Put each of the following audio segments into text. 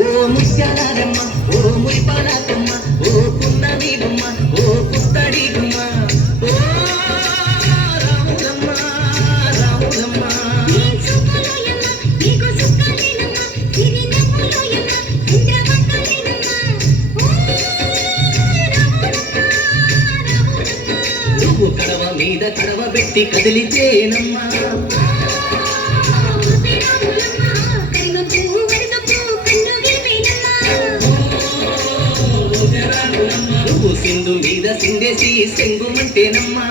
ఓ ముత్యాలమ్మ ఓ మురిపాలకమ్మ ఓ నువ్వు కడవ మీద కడవ పెట్టి కదిలితేనమ్మా. నువ్వు సింధు మీద సిందేసి సెంగుమంటేనమ్మా.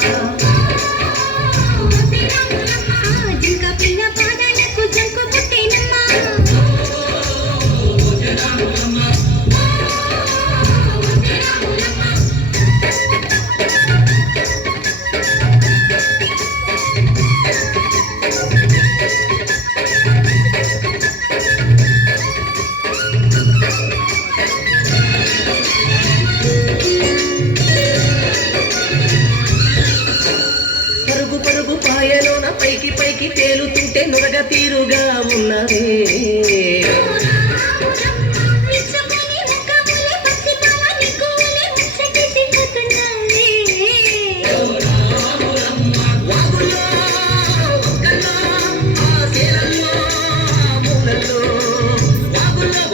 పరుగు పాయలోన పైకి పైకి తేలుతుంటే నురగ తీరుగా ఉన్నదే. వాగులో,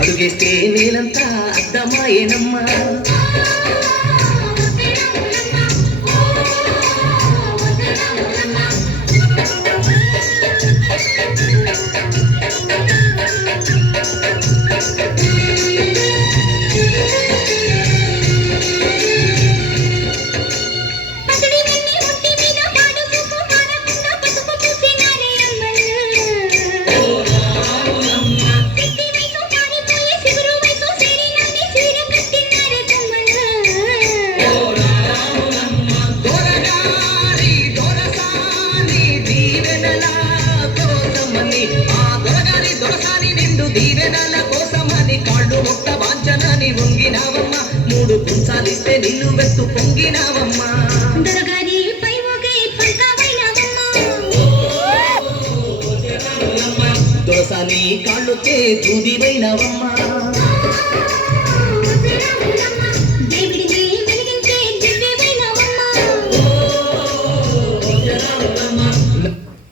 అడుగేస్తే నేలంతా అర్థమాయేనమ్మా పొంగినావమ్మా. మూడు పుంచాలిస్తే నిన్ను వెత్తు పొంగినావమ్మా. దొరస నీ కాళ్ళుకే దూదివైనవమ్మా